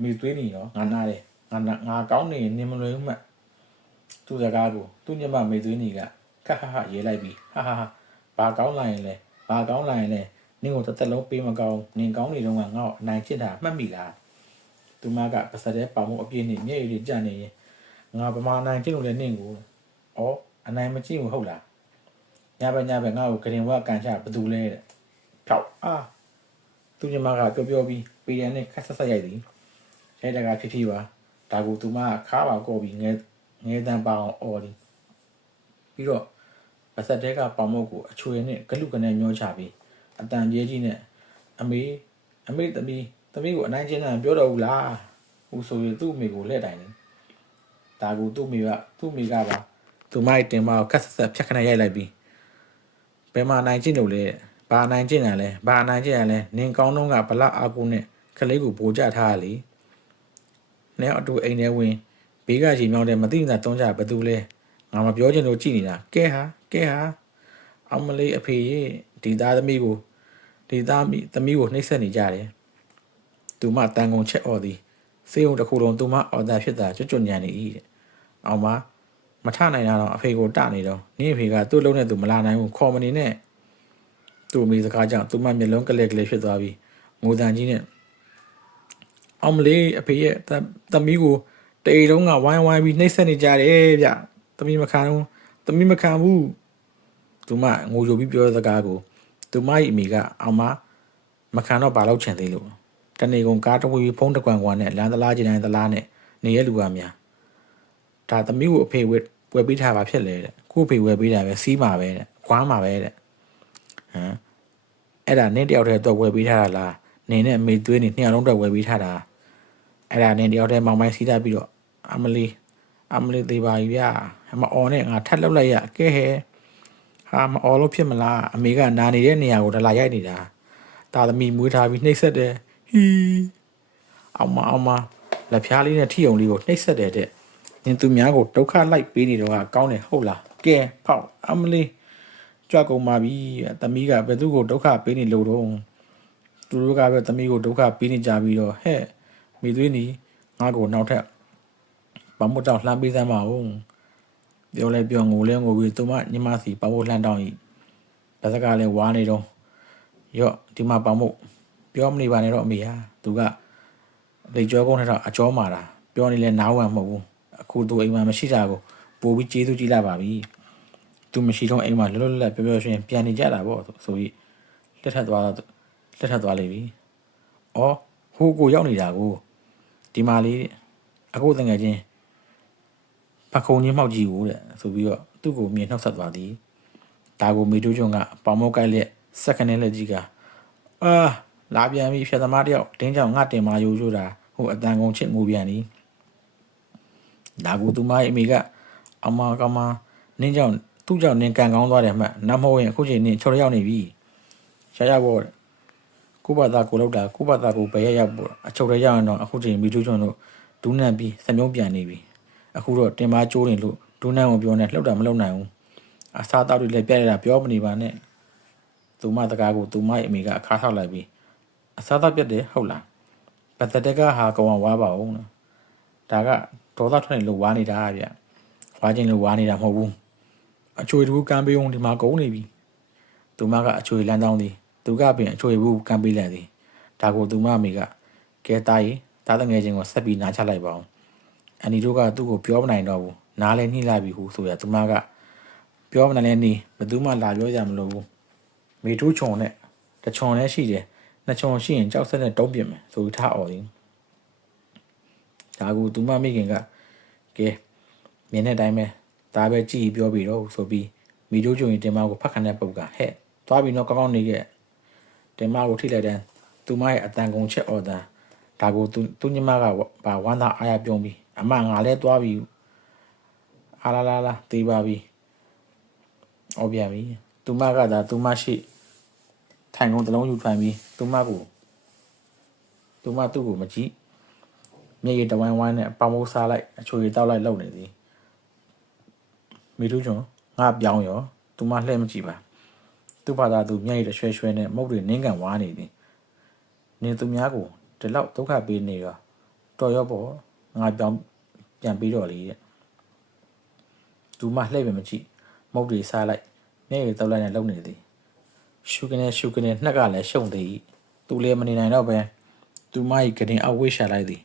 မိသွေးနေတော့ငါနားတယ်ငါကောင်းနေနေမလွယ်ဘူးမှသူစကားကိုသူညီမမိသွေးနေကခက်ဟရေးလိုက်ပြီးဟာဘာကောင်းလာရင်လဲနင်းကိုတစ်သက်လုံးပေးမကောင်းနင်းကောင်းနေတော့ငါ့ကိုအနိုင်ကျင့်တာမှတ်မိလားသူမကပါစတဲ့ပေါမို့အပြည့်နဲ့မျက်ရည်တွေကျနေရင်ငါဗမာနိုင်ကျင့်လို့လဲနင်းကိုဩအနိုင်မကျင့်ဘူးဟုတ်လားညဘက်ငါ့ကိုဂရင်ဝကန်ချဘသူလဲတဲ့ဖြောက်သူညီမကပြောပြီးပေရန်နဲ့ခက်ဆက်ရိုက်သည်ရိုက်တကဖြစ်ပါဒါကိုသူမကခါပါကော့ပြီးငဲတန်းပါအောင်အော်သည်ပြီးတော့ပါစတဲ့ကပေါမို့ကိုအချွေနဲ့ဂလုကနေမျောချပြီးအတန်ပြေးကြီးနဲ့အမေသမီးကိုအနိုင်ကျင့်တာပြောတော့ဘူးလားဟူဆိုရင်သူ့အမေကိုလှည့်တိုင်တယ်ဒါကိုသူ့မိကပါသူမိုက်တင်မကိုခက်ဆက်ဖြတ်ခနဲ့ရိုက်လိုက်ပြီးဘယ်မှာနိုင်ကျင့်လို့လဲဘာနိုင်ကျင့်တယ်လဲနင်ကောင်းတော့ကဗလာအာကူနဲ့ကလေးကိုပို့ကြထားရလေနဲ့အတူအိမ်ထဲဝင်ဘေးကရေမြောင်းတဲ့မသိတာတုံးကြဘသူလဲငါမပြောချင်လို့ကြည်နေတာကဲဟာအမလေးအဖေရဲ့ဒီသားသမီးကိုနှိပ်စက်နေကြတယ်သူမတန်ကုန်ချက်အော်သည်စေုံတစ်ခုလုံးသူမအော်တာဖြစ်တာကျွတ်ညံနေ၏တဲ့အောင်မထနိုင်တာတော့အဖေကိုတနေတော့နင့်အဖေကသူ့လုံးနဲ့သူမလာနိုင်ဘူးခေါ်မနေနဲ့သူ့မိစကားကြောင့်သူမမျက်လုံးကလေးဖြစ်သွားပြီးငိုတန်ကြီးနဲ့အောင်မလေးအဖေရဲ့သမီးကိုတေတုံးကဝိုင်းပြီးနှိပ်စက်နေကြတယ်ဗျသမီးမခံဘူးသူမငိုကြပြီးပြောစကားကိုသူမ၏အမိကအောင်မခံတော့ဘာလို့ချင်သေးလို့တနေကုန်ကားတဝီဖုံးတကွန်နဲ့လမ်းသလားကျတိုင်းသလားနဲ့နေရလူကများဒါသမီးကိုအဖေဝယ်ပေးထားပါဖြစ်လေတဲ့ကို့အဖေဝယ်ပေးတာပဲစီးမှာပဲတဲ့ခွားမှာပဲတဲ့အဲ့ဒါနင်းတယောက်တည်းတော့ဝယ်ပေးထားတာလားနေနဲ့အမေသွေးနေနှစ်ယောက်လုံးတော့ဝယ်ပေးထားတာအဲ့ဒါနင်းတယောက်တည်းမောင်မိုင်းစီးထားပြီးတော့အမလီသေးပါကြီးဗျာမအော်နဲ့ငါထပ်လောက်လိုက်ရကဲဟဲဟာမအော်လို့ဖြစ်မလားအမေကနာနေတဲ့နေရာကိုဒလာရိုက်နေတာတာသမီမွေးထားပြီးနှိပ်စက်တယ်ဟီအောင်မလက်ဖျားလေးနဲ့ထိုံလေးကိုနှိပ်စက်တယ်တဲ့နင်သူများကိုဒုက္ခလိုက်ပေးနေတော့ကကောင်းတယ်ဟုတ်လားကဲဖောက်အမလေးကြွကုန်ပါပြီသမီးကဘယ်သူကိုဒုက္ခပေးနေလို့တော့သူတို့ကပဲသမီးကိုဒုက္ခပေးနေကြပြီးတော့ဟဲ့မိသွေးနီငါ့ကိုနောက်ထပ်ဘာမို့တော့လှမ်းပေးစမ်းပါဦးပြောလဲပြောငိုလဲငိုပြီးသူမညီမစီဘာမို့လှမ်းတောင်းဤဘာစကားလဲဝါနေတော့ရော့ဒီမှာဘာမို့ပြောမနေပါနဲ့တော့အမေဟာသူကလေကြောကုန်းထက်တော့အကျော်မာတာပြောနေလဲနားဝံမဟုတ်ဘူးအခုသူအိမ်မှာမရှိတာကိုပို့ပြီးကျေးဇူးကြီးလာပါပြီသူမရှိတော့အိမ်မှာလွတ်လပ်ပြောရှင်ပြန်နေကြတာပေါ့ဆိုပြီးလက်ထပ်သွားလိမ့်ပြီအော်ဟိုကိုရောက်နေတာကိုဒီမှာလေးအခုတငယ်ချင်းပခုံချင်းမှောက်ကြည့်ဦးတဲ့ဆိုပြီးတော့သူ့ကိုမြင်နှောက်ဆက်သွားသည်ဒါကိုမေတိုးကျွန်းကပေါမောက်ကိုက်လက်စက္ကနဲ့လက်ကြီးကလာပြန်ပြီဖြတ်သမားတယောက်တင်းကြောင်ငါတင်မာရိုးချိုးတာဟိုအတန်ကုန်ချစ်ငိုပြန်သည်ဒါကိုသူမရဲ့အမေကအမကမနင်းကြောင်သူ့ကြောင့်နင်းကန်ကောင်းသွားတယ်မှနမဟုတ်ရင်အခုချိန်နင်းချော်ရောက်နေပြီရှားဖို့ကိုဘာသာကိုလောက်တာကိုဘာသာကိုဘယ်ရောက်ပို့အချုပ်ရရောက်ရင်တော့အခုချိန်မီတိုးချွန်းတို့ဒူးနန်ပြီးစမြုံပြန်နေပြီအခုတော့တင်မာကျိုးနေလို့ဒူးနန်ကိုပြောနေလှုပ်တာမလှုပ်နိုင်ဘူးအစားတောက်တွေလည်းပြက်ရတာပြောမနေပါနဲ့သူမတကားကိုသူမရဲ့အမေကအခါထောက်လိုက်ပြီးအစားတောက်ပြက်တယ်ဟုတ်လားပတ်သက်တက်ကဟာကောင်ဝါပါအောင်နော်ဒါက ဒေါသထွက်နေလို့ဝါနေတာဗျဝါချင်းလို့ဝါနေတာမဟုတ်ဘူးအချွေတူကမ်းပေးအောင်ဒီမှာကုန်နေပြီသူမကအချွေလန်းတောင်းသည်သူကပင်အချွေဘူးကမ်းပေးလန်သည်ဒါကိုသူမအမိကကဲတားရီတားတငယ်ချင်းကိုဆက်ပြီးနားချလိုက်ပါအောင်အန်ဒီတို့ကသူ့ကိုပြောမနိုင်တော့ဘူးနားလဲနှိလာပြီဟုဆိုရသူမကပြောမနိုင်လဲနေဘယ်သူမှလာပြောကြမလို့ဘူးမေထူးချုံနဲ့တချုံလည်းရှိတယ်နှစ်ချုံရှိရင်ကြောက်ဆက်နဲ့တုံးပြစ်မယ်ဆိုပြီးထားအော်သည်ဒါကိုသူမမိခင်ကကဲမြင်တဲ့အတိုင်းပဲဒါပဲကြည့်ပြောပြီးတော့ဆိုပြီးမိတို့ချုံရင်တင်မကိုဖတ်ခနဲ့ပုတ်ကဟဲ့သွားပြီးတော့ကောင်းကောင်းနေခဲ့တင်မကိုထိလိုက်တဲ့သူမရဲ့အတန်ကုန်ချက်အော်တာဒါကိုသူညီမကပါဝမ်းသာအားရပြုံးပြီးအမငါလဲသွားပြီးအာလာလာလာတေးပါပြီအော်ပြပြီသူမကသာသူမရှိထိုင်ကုန်တလုံးယူထွန်ပြီးသူမသူ့ကိုမကြည့်မျက်ရည်တဝိုင်းဝိုင်းနဲ့ပေါင်မိုးစားလိုက်အချွေတောက်လိုက်လုံနေသည်မိထူးချုံငါပြောင်းရောသူမလှဲ့မကြည့်ပါသူ့ဘာသာသူမျက်ရည်ရွှဲရွှဲနဲ့မုတ်တွေနင်းကန်ဝါနေသည်နေသူများကိုဒီလောက်ဒုက္ခပေးနေရောတော်ရောပေါ့ငါပြောင်းပြန်ပြီးတော့လေသူမလှဲ့ပဲမကြည့်မုတ်တွေစားလိုက်မျက်ရည်တောက်လိုက်နဲ့လုံနေသည်ရှုကနေနှက်ကလည်းရှုံသည်သူလည်းမနေနိုင်တော့ပဲသူမ၏ကတင်အဝိရှာလိုက်သည်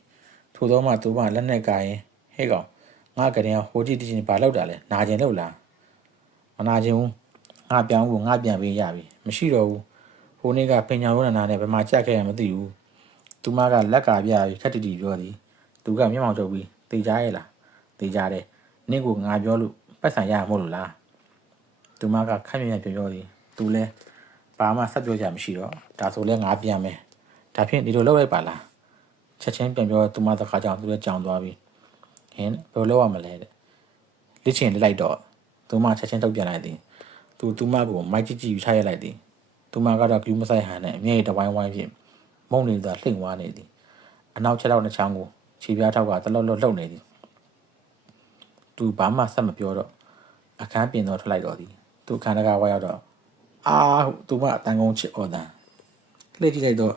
ထို့သောမှသူမလက်နဲ့ကာရင်ဟဲ့ကောင်ငါကတင်ဟိုကြည့်တချင်းဘာလောက်တာလဲနာကျင်လို့လားမနာကျင်ဘူးငါပြောင်းကိုငါပြန်ပေးရပြီမရှိတော့ဘူးဟိုနေ့ကပညာဝနနာနဲ့ဘယ်မှာကြက်ခဲ့ရမသိဘူးသူမကလက်ကာပြပြီးခက်တီတီပြောသည်သူကမျက်မှောင်ချုပ်ပြီးတေးကြရဲ့လားတေးကြတယ်နင့်ကိုငါပြောလို့ပတ်စံရမှာမဟုတ်လို့လားသူမကခက်မြက်ပြောသည်သူလဲဘာမှဆက်ပြောကြမရှိတော့ဒါဆိုလဲငါပြန်မယ်ဒါဖြင့်ဒီလိုလုပ်လိုက်ပါလားချက်ချင်းပြန်ပြောသူမတခါကြောင်သူလည်းကြောင်သွားပြီဟင်းဘယ်လိုလုပ်ရမလဲတဲ့လက်ချင်းလိုက်တော့သူမချက်ချင်းတုတ်ပြန်လိုက်သည်သူမကိုမိုက်ကြည့်ကြည့်ထားရလိုက်သည်သူမကတော့ကလူးမဆိုင်ဟန်နဲ့အမြဲတဝိုင်းဝိုင်းဖြင့်မုံနေတာလှိမ့်ဝါနေသည်အနောက်ချက်တော့နှချောင်းကိုခြေပြားထောက်ကတလုံးလုံးလှုပ်နေသည်သူဘာမှဆက်မပြောတော့အခန်းပြင်တော့ထွက်လိုက်တော့သည်သူအခန်းတကာဝါရောက်တော့အာသူမအတန်ကုန်ချစ်အော်တန်လှည့်ကြည့်လိုက်တော့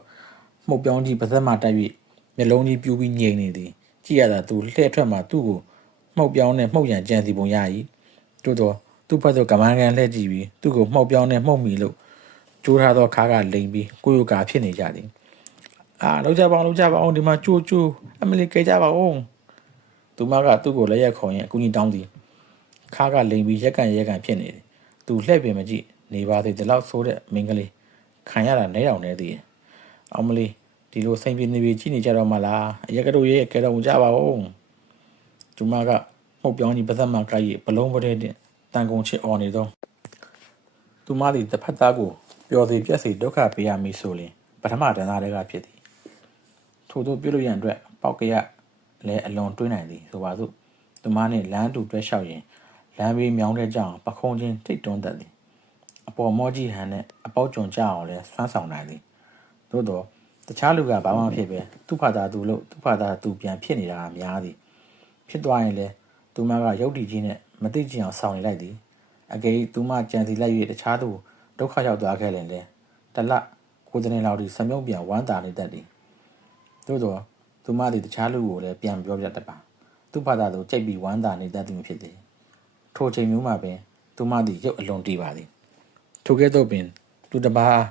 မှုတ်ပြောင်းကြီးပါးစပ်မှတိုက်ပြီးမျက်လုံးကြီးပြူးပြီးငြိမ်နေသည်ကြည့်ရတာသူလှည့်ထွက်မှသူ့ကိုမှုတ်ပြောင်းနဲ့မှုတ်ရန်ကြံစီပုံရ၏တို့တော့သူ့ဘက်သို့ကမန်းကန်လှည့်ကြည့်ပြီးသူ့ကိုမှုတ်ပြောင်းနဲ့မှုတ်မိလို့ကျိုးထားသောခါကလိမ်ပြီးကိုယိုကာဖြစ်နေကြသည်လောက်ကြပါအောင်ဒီမှာကျိုးအမလီကြဲကြပါဦးသူမကသူ့ကိုလက်ရက်ခေါ်ရင်အကူကြီးတောင်းသည်ခါကလိမ်ပြီးရက်ကန်ဖြစ်နေတယ်သူလှည့်ပင်မကြည့်နေပါသေးဒီလောက်ဆိုးတဲ့မင်းကလေးခံရတာနဲတောင်နေသေးတယ်အောင်မလီဒီလိုစိန်ပြေနေပြီကြည့်နေကြတော့မှလားအရက်ကတော့ရဲ့ကဲတော့ကြပါဦးသူမကမှုတ်ပြောင်းကြီးပါးစပ်မှကိုက်ရဘလုံးပတဲ့တန်ကုန်ချစ်အော်နေတော့သူမသည်တစ်ဖက်သားကိုပျော်စီပြက်စီဒုက္ခပေးရမည်ဆိုရင်ပထမတန်းသားတွေကဖြစ်သည်ထို့သောပြုလို့ရန်အတွက်ပေါက်ကရလဲအလွန်တွေးနိုင်သည်ဆိုပါစို့သူမနှင့်လမ်းတူတွဲလျှောက်ရင်လမ်းဘေးမြောင်းတဲ့ကြောင်ပခုံးချင်းထိတ်တွန်းတတ်သည်အပေါ်မောကြီးဟန်နဲ့အပေါက်ကြုံကြအောင်လဲဆွမ်းဆောင်နိုင်သည်သို့တော့တခြားလူကဘာမှမဖြစ်ပဲသူ့ဖာသာသူလို့သူ့ဖာသာသူပြန်ဖြစ်နေတာကများသည်ဖြစ်သွားရင်လဲသူမကရုပ်တည်ကြီးနဲ့မသိကြအောင်ဆောင်နေလိုက်သည်အကယ်သူမကြံစီလိုက်၍တခြားသူဒုက္ခရောက်သွားခဲ့ရင်လဲတလကိုယ်တနေလောက်ဒီစမြုပ်ပြန်ဝမ်းသာနေတတ်သည်သို့တော့သူမသည်တခြားလူကိုလည်းပြန်ပြောပြတတ်ပါသူ့ဖာသာသူကြိတ်ပြီးဝမ်းသာနေတတ်သူဖြစ်သည်ထိုချိန်မျိုးမှာပင်သူမသည်ရုပ်အလွန်တည်ပါသည်ထိုကဲ့သို့ပင်သူတစ်ပါး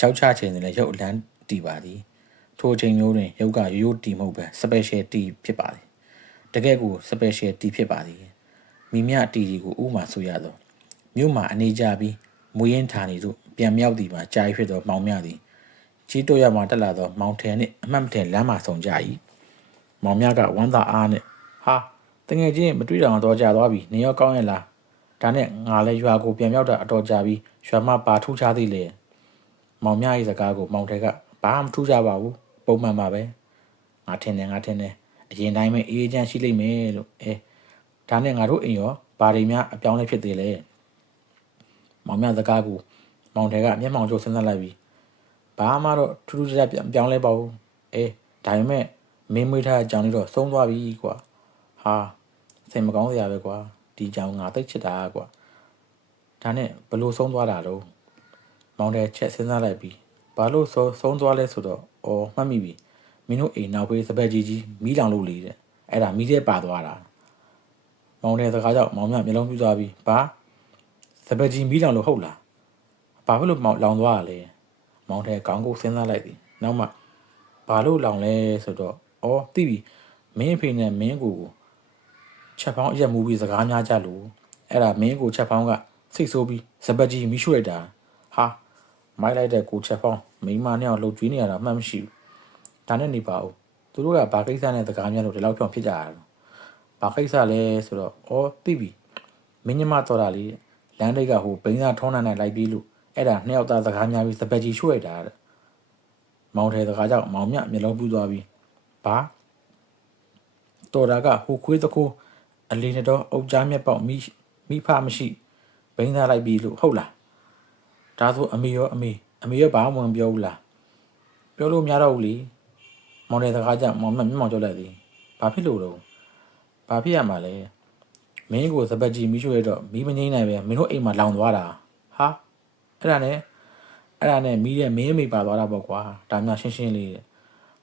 ကြောက်ချချိန်တွင်လည်းရုပ်အလန်းတည်ပါသည်ထိုချိန်မျိုးတွင်ရုပ်ကရိုးတည်မဟုတ်ပဲ special တည်ဖြစ်ပါသည်တကယ်ကို special တည်ဖြစ်ပါသည်မိမြတည်ကိုဥမာဆိုရသောမြို့မှာအနေကြပြီးမွေးရင်ထားနေသို့ပြန်မြောက်သည်မှာကြာဖြစ်သောမောင်မြသည်ကြီးတို့ရမှတက်လာသောမောင်ထန်နှင့်အမှတ်မထင်လမ်းမှာဆုံကြ၏မောင်မြကဝမ်းသာအားနှင့်ဟာတငယ်ချင်းမတွေ့တော့တော့ကြာသွားပြီနေရောကောင်းရဲ့လားဒါနဲ့ငါလည်းရွာကိုပြန်ရောက်တာအတော်ကြာပြီးရွာမှာပါထူးခြားသေးလေမောင်မြ၏စကားကိုမောင်ထဲကဘာမှမထူးကြပါဘူးပုံမှန်ပါပဲငါထင်တယ်အရင်တိုင်းပဲအေးချမ်းရှိလိမ့်မယ်လို့ဒါနဲ့ငါတို့အိမ်ရောဘာတွေများအပြောင်းလဲဖြစ်သေးလဲမောင်မြစကားကိုမောင်ထဲကမျက်မှောင်ကျိုးဆင်းသက်လိုက်ပြီးဘာမှတော့ထူးထူးခြားခြားပြောင်းလဲပါဘူးဒါပေမဲ့မင်းမွေးထားတဲ့အကြောင်းလေးတော့ဆုံးသွားပြီကွာဟာစိတ်မကောင်းစရာပဲကွာဒီအကြောင်းငါသိချစ်တာကွာဒါနဲ့ဘလို့ဆုံးသွားတာတော့မောင်ထဲချက်စဉ်းစားလိုက်ပြီးဘာလို့ဆုံးသွားလဲဆိုတော့မှတ်မိပြီမင်းတို့အိမ်နောက်ဖေးစပက်ကြီးမီးလောင်လို့လေတဲ့ အဲ့ဒါမီးထဲပါသွားတာမောင်တဲ့စကားကြောင့်မောင်မြမျိုးလုံးပြူသွားပြီးဘာစပက်ကြီးမီးလောင်လို့ဟုတ်လားဘာဖြစ်လို့လောင်သွားရလဲမောင်တဲ့ခေါင်းကိုစဉ်းစားလိုက်သည်နောက်မှဘာလို့လောင်လဲဆိုတော့အော်သိပြီမင်းအဖေနဲ့မင်းကိုချက်ပေါင်းအရက်မူပြီးစကားများကြလို့အဲ့ဒါမင်းကိုချက်ပေါင်းကစိတ်ဆိုးပြီးစပက်ကြီးမီးရွှေ့တာဟာမိုက်လိုက်တဲ့ကိုချက်ပေါင်းမိမနဲ့အောင်လှုပ်ကြွေးနေရတာမှတ်မရှိဘူးဒါနဲ့နေပါဦးသူတို့ကဘာကိစ္စနဲ့စကားများလို့ဒီလောက်ဖြောင်ဖြစ်ကြတာလဲဘာကိစ္စလဲဆိုတော့အော်သိပြီမင်းညမတော်တာလေလမ်းတိတ်ကဟိုဘိန်းသားထုံးနိုင်လိုက်ပြီးလို့အဲ့ဒါနှစ်ယောက်သားစကားများပြီးစပက်ကြီးရွှေ့တာတဲ့မောင်ထဲစကားကြောင့်မောင်မြမျက်လုံးပူသွားပြီးဘာတော်တာကဟိုခွေးတကူအလေးနဲ့တော့အုတ်ကြားမြက်ပေါက်မိဖမရှိဘိန်းသားလိုက်ပြီးလို့ဟုတ်လားဒါဆိုအမေရောဘာမှမပြောဘူးလားပြောလို့မရတော့ဘူးလေမောင်တဲ့စကားကြောင့်မောင်မြတ်မျက်မှောင်ကျလိုက်သည်ဘာဖြစ်လို့တော့ဘာဖြစ်ရမှာလဲမင်းကိုစပက်ကြီးမိရွှေ့တော့မီးမငိမ့်နိုင်ပဲမင်းတို့အိမ်မှာလောင်သွားတာဟာအဲ့ဒါနဲ့မီးရဲ့မင်းအမေပါသွားတာပေါ့ကွာဒါမှရှင်းရှင်းလေး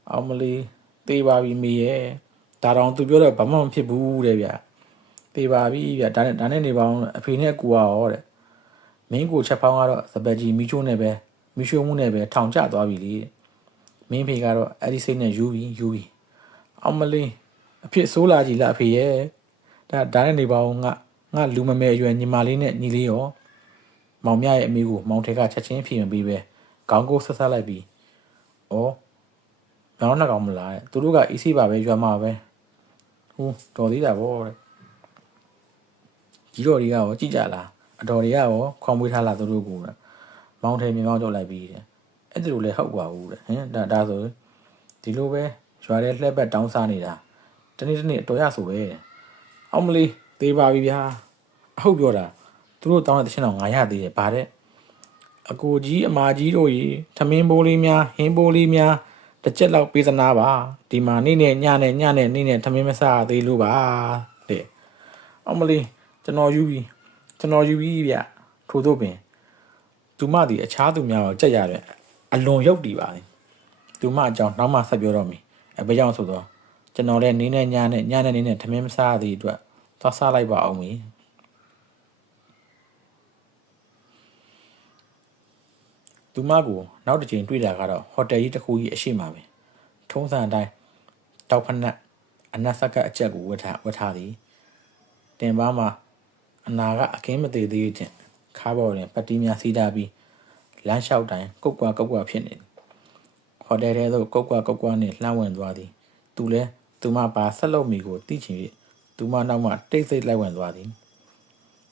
အောင်မလေးတေးပါပြီမေရဲ့ဒါတောင်သူပြောတော့ဘာမှမဖြစ်ဘူးတဲ့ဗျတေးပါပြီဗျဒါနဲ့နေပါအောင်အဖေနဲ့ကူရောတဲ့မင်းကိုချက်ဖောင်းကတော့စပက်ကြီးမိချိုးနဲ့ပဲမိချိုးမှုနဲ့ပဲထောင်ကျသွားပြီလေမင်းဖေကတော့အဲ့ဒီစိတ်နဲ့ယူပြီးအောင်မလေးအဖြစ်ဆိုးလာကြီးလားအဖေရဲ့ဒါနဲ့နေပါအောင်ငါလူမမဲအရွယ်ညီမလေးနဲ့ညီလေးရောမောင်မြရဲ့အမေကိုမောင်ထဲကချက်ချင်းဖြေမပြီးပဲခေါင်းကိုဆက်ဆက်လိုက်ပြီးဩမောင်နှကောင်မလားတဲ့သူတို့ကအီးစီးပါပဲရွာမှာပဲဟိုတော်သေးတာဗောတဲ့ကြီးတော်တွေကရောကြည့်ကြလားအတော်တွေကရောခွန်မွေးထားလားသူတို့ကမောင်ထဲမြေမောင်းကြောက်လိုက်ပြီးတဲ့အဲ့ဒါလိုလည်းဟုတ်ပါဘူးတဲ့ဟင်ဒါဆိုဒီလိုပဲရွာထဲလှက်ပတ်တောင်းစားနေတာတနေ့အတော်ရဆိုပဲအောင်မလေးသေးပါပြီဗျာအဟုတ်ပြောတာသူတို့တောင်းတဲ့တခြင်းတော့ငါရသေးတယ်ဗါတဲ့အကိုကြီးအမကြီးတို့ရေထမင်းဘိုးလေးများဟင်းဘိုးလေးများတစ်ချက်လောက်ပေးစနာပါဒီမှာနေ့နဲ့ညနဲ့ထမင်းမစားသေးလို့ပါတဲ့အောင်မလေးကျွန်တော်ယူပြီးဗျထို့သို့ပင်သူမသည်အခြားသူများကိုကြက်ရတယ်အလွန်ရုပ်တည်ပါသည်သူမအကြောင်းနောက်မှဆက်ပြောတော့မည်ဘယ်ကြောင့်ဆိုတော့ကျွန်တော်လည်းနေ့နဲ့ညနဲ့ထမင်းမစားသည့်အတွက်သွားစားလိုက်ပါအောင်မည်သူမကိုနောက်တစ်ချိန်တွေ့တာကတော့ဟိုတယ်ကြီးတစ်ခုကြီးအရှိမပဲထုံးစံအတိုင်းတောက်ဖက်နက်အနက်ဆက်ကပ်အချက်ကိုဝတ်ထားသည်တင်ပါမှာအနာကအကင်းမသေးသေးခြင်းခါပေါ်တွင်ပတ်တီးများစီးထားပြီးလမ်းလျှောက်တိုင်းကုတ်ကွာဖြစ်နေဟိုတယ်ထဲသို့ကုတ်ကွာနှင့်လှမ်းဝင်သွားသည်သူလည်းသူမပါဆက်လုပ်မိကိုသိချင်၍သူမနောက်မှတိတ်ဆိတ်လိုက်ဝင်သွားသည်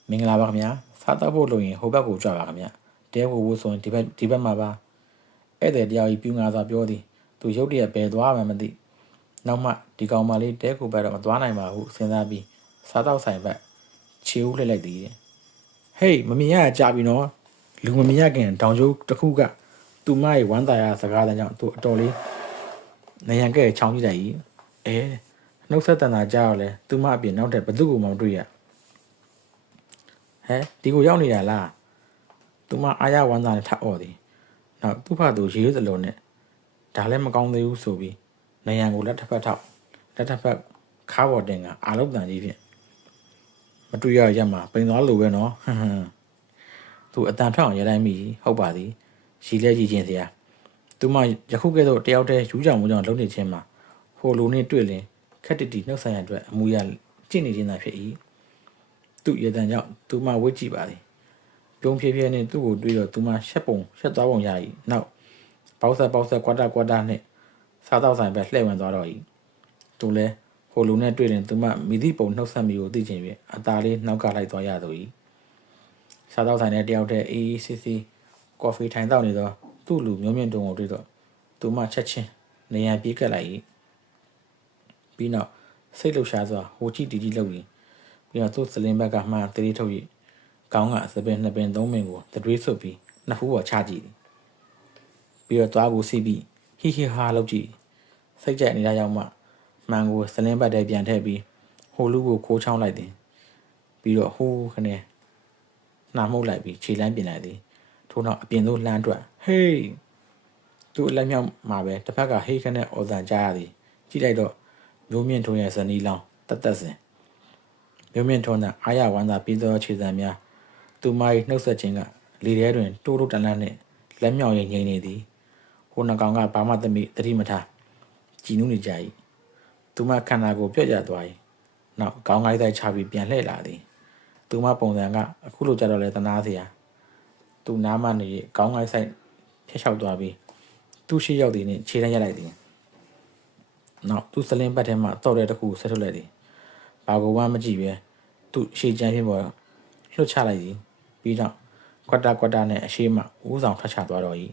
မင်္ဂလာပါခင်ဗျာစားတော့ဖို့လို့ရင်ဟိုဘက်ကိုကြွပါခင်ဗျာတဲဝဆိုရင်ဒီဘက်မှာပါဧည့်သည်တယောက်ကြီးပြူငါစွာပြောသည်သူရုတ်တရက်ဘယ်သွားမှမသိနောက်မှဒီကောင်မလေးတဲကိုဘက်တော့မသွားနိုင်ပါဘူးစဉ်းစားပြီးစားတော့ဆိုင်ဘက်ခြေဦးလှည့်လိုက်သည်ဟေးမမြင်ရကြပြီနော်လူမမြင်ရခင်တောင်ကျိုးတစ်ခုကသူမရဲ့ဝမ်းသာရစကားတန်းကြောင့်သူအတော်လေးနေရန်ကဲချောင်းကြည့်လိုက်နှုတ်ဆက်တန်တာကြားတော့လဲသူမအပြင်နောက်တဲ့ဘသူ့ကိုမှမတွေ့ရဟဲဒီကိုရောက်နေတာလားသူမအားရဝမ်းသာနဲ့ထအော်သည်နောက်သူ့ဖသူရေးစလုံးနဲ့ဒါလည်းမကောင်းသေးဘူးဆိုပြီးနေရန်ကိုလက်တစ်ဖက်ခါပေါ်တင်ကအာလုတ်တန်ကြီးဖြင့်မတွေ့ရရမှာပိန်သွားလို့ပဲနော်သူအတန်ထွက်အောင်ရတိုင်းမိဟုတ်ပါသည်ရီလဲကြည့်ခြင်းစရာသူမယခုကဲ့သို့တယောက်တည်းယူကြောင်မှုကြောင့်လုံနေခြင်းမှာဟိုလူနဲ့တွေ့လင်ခက်တီနှုတ်ဆိုင်ရအတွက်အမူအရာကြည့်နေခြင်းသာဖြစ်၏သူ့ရတန်ကြောင့်သူမဝစ်ကြည့်ပါသည်ပြုံးဖြည်းဖြည်းနဲ့သူ့ကိုတွေ့တော့သူမရှက်သွားပုံရ၏နောက်ပေါက်ဆက်ကွာတာနှင့်စားတော့ဆိုင်ပဲလှည့်ဝင်သွားတော့၏သူလည်းဟိုလူနဲ့တွေ့ရင်သူမမိသည့်ပုံနှုတ်ဆက်မိကိုသိချင်၍အသားလေးနောက်ကလိုက်သွားရသူ၏စားတော့ဆိုင်နဲ့တယောက်တည်းအေးစီကော်ဖီထိုင်တော့နေတော့သူ့လူမျိုးမြင့်တုံကိုတွေ့တော့သူမချက်ချင်းနေရန်ပြေးကပ်လိုက်၏ပြီးနောက်စိတ်လှရှားစွာဟိုကြည့်တီလုပ်ပြီးတော့သူ့စလင်းဘက်ကမှန်တတိထုတ်၍ကောင်းကစပင်နှစ်ပင်သုံးပင်ကိုတတွေးဆွတ်ပြီးနှစ်ဖူးပေါ်ချကြည့်ပြီးတော့သွားဘူးစီးပြီးဟီဟာလုပ်ကြည့်စိတ်ကြိုက်နေတာကြောင့်မှမှန်ကိုစလင်းဘက်ထဲပြန်ထည့်ပြီးဟိုလူကိုခိုးချောင်းလိုက်သည်ပြီးတော့ဟိုးခနဲ့နှာမှုတ်လိုက်ပြီးခြေလမ်းပြင်လိုက်သည်ထို့နောက်အပြင်သို့လှမ်းတွက်ဟေးသူ့အလက်မြောက်မှာပဲတစ်ဖက်ကဟေးခနဲ့အော်တန်ကြားရသည်ကြည့်လိုက်တော့ မျိုးမြင့်ထွန်းရဲ့ဇနီးလောင်းတသက်စဉ်မျိုးမြင့်ထွန်းကအာရဝမ်းသာပြီးသောခြေစံများသူမ၏နှုတ်ဆက်ခြင်းကလေထဲတွင်တိုးတိုးတန်တန်နှင့်လက်မြောက်ရိပ်ငိမ့်နေသည်ဟိုနှကောင်ကဘာမှသတိမထားကြည်နူးနေကြ၏သူမခန္ဓာကိုယ်ပြော့ကျသွား၏နောက်ခေါင်းကိုက်တိုက်ချပြီးပြန်လှည့်လာသည်သူမပုံစံကအခုလိုကြတော့လဲတနာစရာသူနားမနေခေါင်းကိုက်ဆိုင်ဖျက်လျှောက်သွားပြီးသူ့ရှိရောက်သည်နှင့်ခြေတန်းရက်လိုက်သည်နောက်သူ့စလင်းပတ်ထဲမှတော့တဲ့တစ်ခုဆက်ထုတ်လိုက်သည်ဘာကိုမှမကြည့်ပဲသူ့ရှေ့ကျန်းဖြင့်ပေါ်လှုပ်ချလိုက်သည်ပြီးတော့ကွက်တာနဲ့အရှိမဦးဆောင်ထွက်ချသွားတော့၏